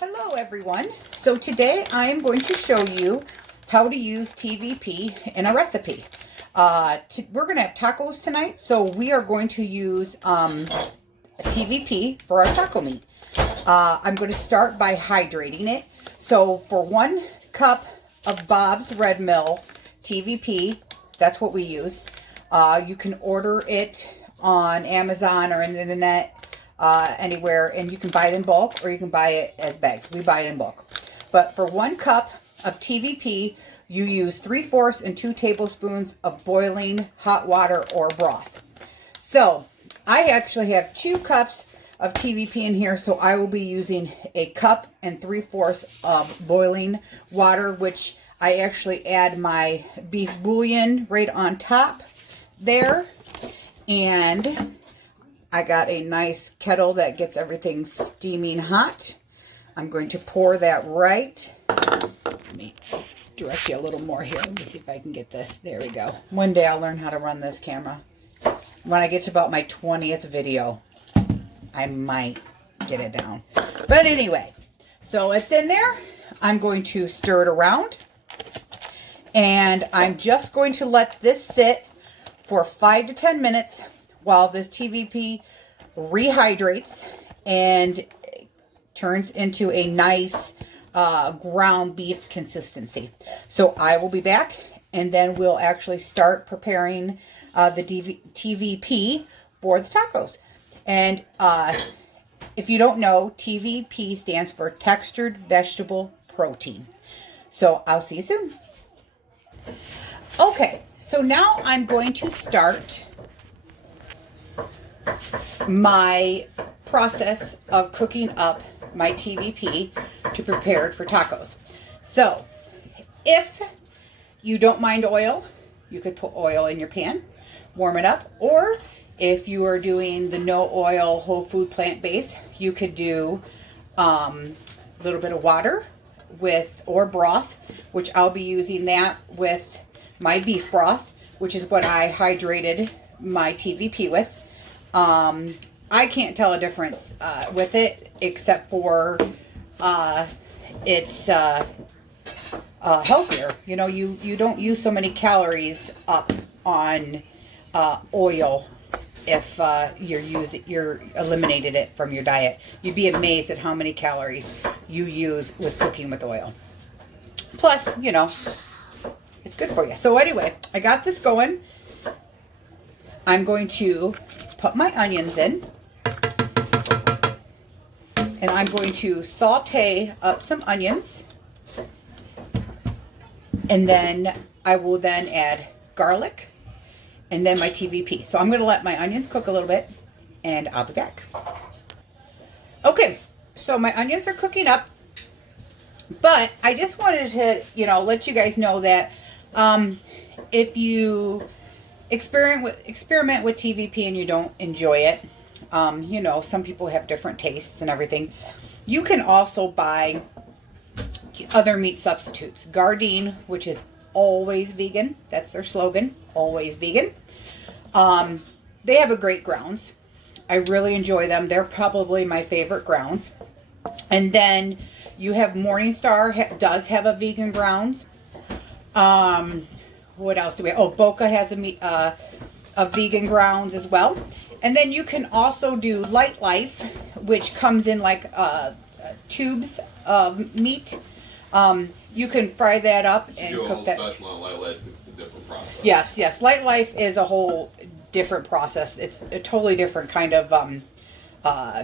Hello everyone. So today I am going to show you how to use TVP in a recipe. We're going to have tacos tonight, so we are going to use TVP for our taco meat. I'm going to start by hydrating it. So for 1 cup of Bob's Red Mill TVP, that's what we use. You can order it on Amazon or on the internet. Anywhere, and you can buy it in bulk or you can buy it as bags. We buy it in bulk. But for 1 cup of TVP, you use 3/4 and 2 tablespoons of boiling hot water or broth. So I actually have 2 cups of TVP in here, so I will be using 1 cup and 3/4 of boiling water, which I actually add my beef bouillon right on top there. And I got a nice kettle that gets everything steaming hot. I'm going to pour that right. Let me direct you a little more here. Let me see if I can get this. There we go. One day I'll learn how to run this camera. When I get to about my 20th video, I might get it down. But anyway, so it's in there. I'm going to stir it around. And I'm just going to let this sit for 5 to 10 minutes while this TVP rehydrates and turns into a nice ground beef consistency. So I will be back, and then we'll actually start preparing the TVP for the tacos. And if you don't know, TVP stands for Textured Vegetable Protein. So I'll see you soon. Okay, so now I'm going to start my process of cooking up my TVP to prepare it for tacos. So if you don't mind oil, you could put oil in your pan, warm it up, or if you are doing the no oil whole food plant-based, you could do a little bit of water or broth, which I'll be using that with my beef broth, which is what I hydrated my TVP with. I can't tell a difference with it, except for it's healthier. You know, you don't use so many calories up on oil if you're eliminated it from your diet. You'd be amazed at how many calories you use with cooking with oil. Plus, you know, it's good for you. So anyway, I got this going. I'm going to put my onions in, and I'm going to saute up some onions, and then I will then add garlic and then my TVP. So I'm going to let my onions cook a little bit, and I'll be back. Okay, so my onions are cooking up, but I just wanted to, let you guys know that if you experiment with TVP and you don't enjoy it, some people have different tastes and everything. You can also buy other meat substitutes. Gardein, which is always vegan, that's their slogan, always vegan. They have a great grounds. I really enjoy them. They're probably my favorite grounds. And then you have Morningstar does have a vegan grounds. What else do we have? Oh, Boca has a vegan grounds as well. And then you can also do Light Life, which comes in like tubes of meat. You can fry that up and cook that. Special on Light Life. It's a different process. Yes. Light Life is a whole different process. It's a totally different kind of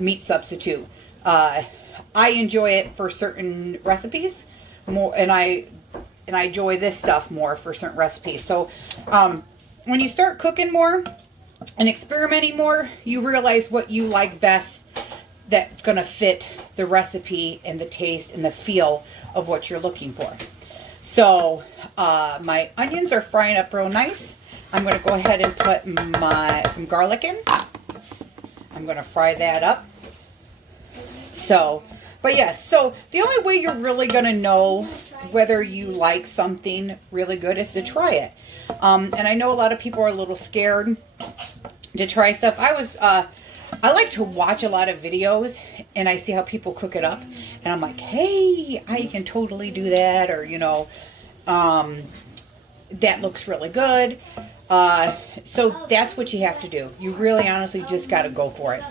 meat substitute. I enjoy it for certain recipes more, and I enjoy this stuff more for certain recipes. So when you start cooking more and experimenting more, you realize what you like best that's going to fit the recipe and the taste and the feel of what you're looking for. So my onions are frying up real nice. I'm going to go ahead and put some garlic in. I'm going to fry that up. But yes, so the only way you're really going to know whether you like something really good is to try it. And I know a lot of people are a little scared to try stuff. I was I like to watch a lot of videos and I see how people cook it up and I'm like, hey, I can totally do that, or that looks really good. So that's what you have to do. You really honestly just got to go for it.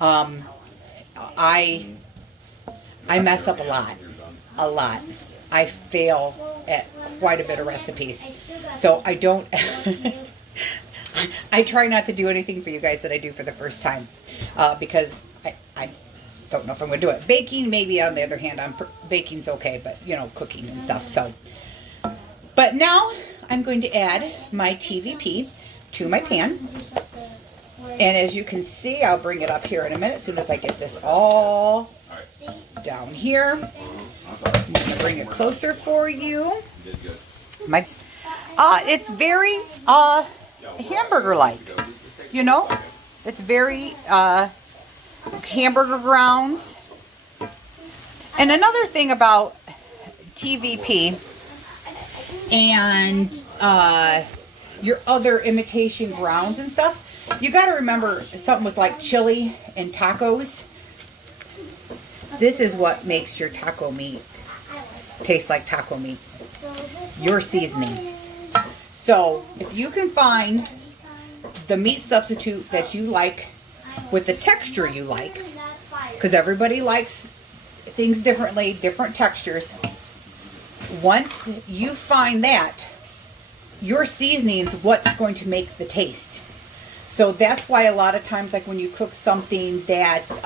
I mess up a lot. I fail at quite a bit of recipes. So I don't, I try not to do anything for you guys that I do for the first time, because I don't know if I'm going to do it. Baking, maybe, on the other hand, baking's okay, but cooking and stuff. So, but now I'm going to add my TVP to my pan. And as you can see, I'll bring it up here in a minute as soon as I get this all down here. I'm going to bring it closer for you. It's very hamburger-like, It's very hamburger grounds. And another thing about TVP and your other imitation grounds and stuff, you got to remember something with like chili and tacos. This is what makes your taco meat taste like taco meat. Your seasoning. So if you can find the meat substitute that you like with the texture you like, because everybody likes things differently, different textures. Once you find that, your seasoning is what's going to make the taste. So that's why a lot of times, like when you cook something that's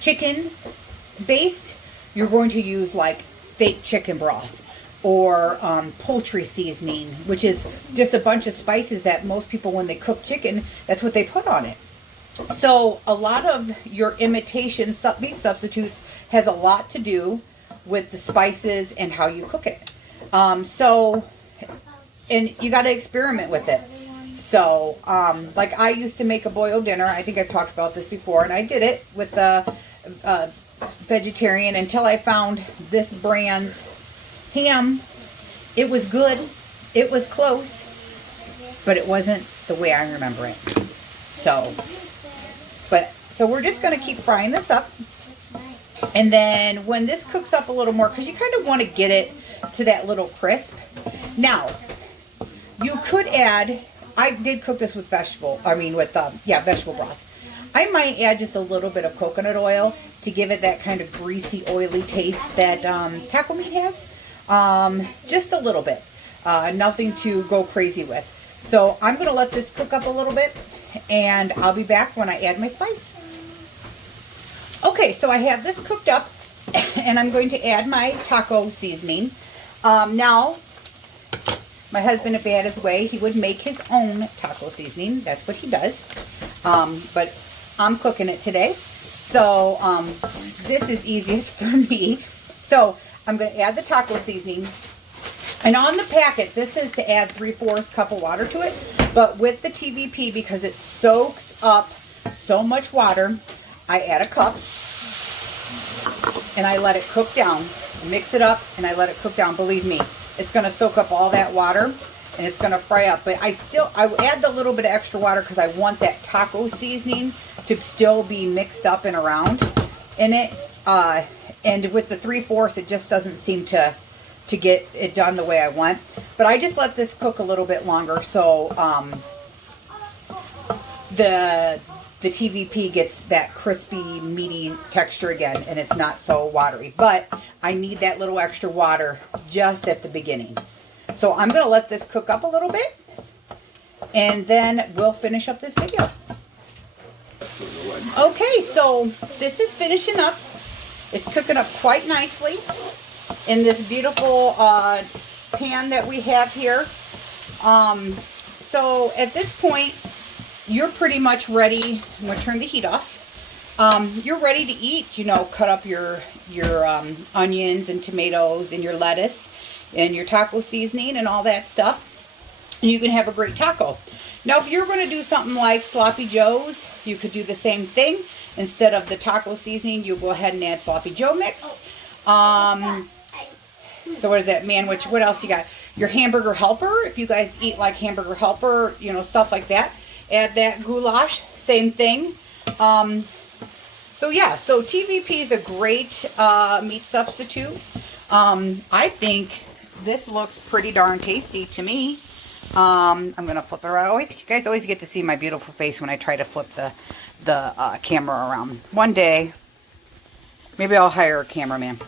chicken based, you're going to use like fake chicken broth or poultry seasoning, which is just a bunch of spices that most people, when they cook chicken, that's what they put on it. So a lot of your imitation meat substitutes has a lot to do with the spices and how you cook it. And you got to experiment with it. So, like I used to make a boiled dinner. I think I've talked about this before, and I did it with the vegetarian until I found this brand's ham. It was good. It was close, but it wasn't the way I remember it. So we're just going to keep frying this up. And then when this cooks up a little more, because you kind of want to get it to that little crisp. Now, you could add, I did cook this with vegetable broth. I might add just a little bit of coconut oil to give it that kind of greasy, oily taste that taco meat has. Just a little bit. Nothing to go crazy with. So I'm going to let this cook up a little bit, and I'll be back when I add my spice. Okay, so I have this cooked up, and I'm going to add my taco seasoning. Now, my husband, if he had his way, he would make his own taco seasoning. That's what he does. But I'm cooking it today. So this is easiest for me. So I'm going to add the taco seasoning. And on the packet, this is to add 3/4 cup of water to it. But with the TVP, because it soaks up so much water, I add a cup. And I let it cook down. I mix it up and I let it cook down. Believe me, it's going to soak up all that water and it's going to fry up. But I add the little bit of extra water because I want that taco seasoning to still be mixed up and around in it. And with the 3/4, it just doesn't seem to get it done the way I want. But I just let this cook a little bit longer so the TVP gets that crispy, meaty texture again, and it's not so watery. But I need that little extra water just at the beginning. So I'm going to let this cook up a little bit, and then we'll finish up this video. Okay, so this is finishing up. It's cooking up quite nicely in this beautiful pan that we have here. So at this point, you're pretty much ready. I'm going to turn the heat off. You're ready to eat. Cut up your onions and tomatoes and your lettuce and your taco seasoning and all that stuff. And you can have a great taco. Now, if you're going to do something like Sloppy Joe's, you could do the same thing. Instead of the taco seasoning, you go ahead and add Sloppy Joe mix. So what is that, what else you got? Your hamburger helper, if you guys eat like hamburger helper, stuff like that. Add that goulash, same thing. So yeah, so TVP is a great meat substitute. I think this looks pretty darn tasty to me. I'm gonna flip it around. You guys always get to see my beautiful face when I try to flip the camera around. One day, maybe I'll hire a cameraman.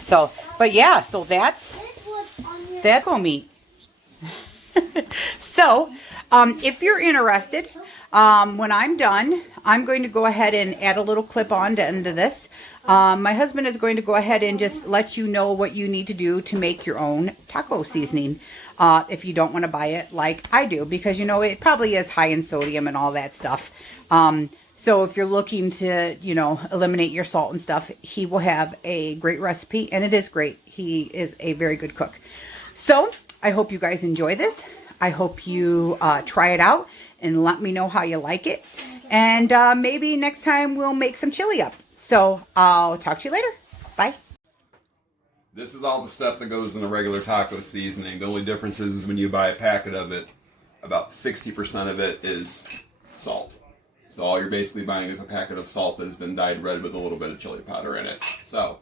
So, but yeah, so that's meat. So, if you're interested, when I'm done, I'm going to go ahead and add a little clip on to end of this. My husband is going to go ahead and just let you know what you need to do to make your own taco seasoning. If you don't want to buy it like I do, because you know it probably is high in sodium and all that stuff. So if you're looking to, you know, eliminate your salt and stuff, he will have a great recipe, and it is great. He is a very good cook. So I hope you guys enjoy this. I hope you try it out and let me know how you like it. And maybe next time we'll make some chili up. So I'll talk to you later. Bye. This is all the stuff that goes in the regular taco seasoning. The only difference is when you buy a packet of it, about 60% of it is salt. So all you're basically buying is a packet of salt that has been dyed red with a little bit of chili powder in it. So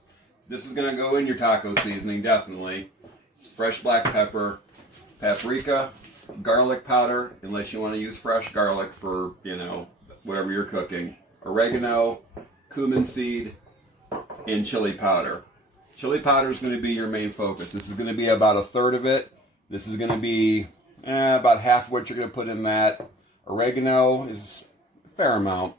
this is going to go in your taco seasoning, definitely. Fresh black pepper, paprika, garlic powder, unless you want to use fresh garlic for, you know, whatever you're cooking, oregano, cumin seed, and chili powder. Chili powder is going to be your main focus. This is going to be about a third of it. This is going to be about half what you're going to put in that. Oregano is a fair amount.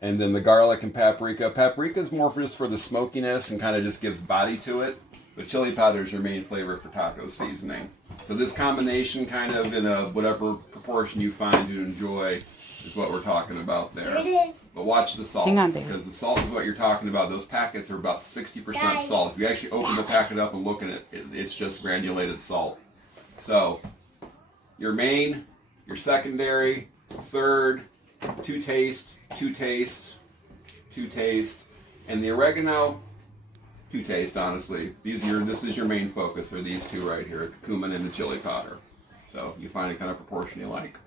And then the garlic and paprika. Paprika is more just for the smokiness and kind of just gives body to it. But chili powder is your main flavor for taco seasoning. So this combination, kind of in a whatever proportion you find you enjoy, is what we're talking about there. Here it is. But watch the salt. Hang on, baby. Because the salt is what you're talking about. Those packets are about 60% salt. If you actually open the packet up and look at it, it's just granulated salt. So your main, your secondary, third, to taste, and the oregano, to taste, honestly. This is your main focus, are these two right here, the cumin and the chili powder. So you find a kind of proportion you like.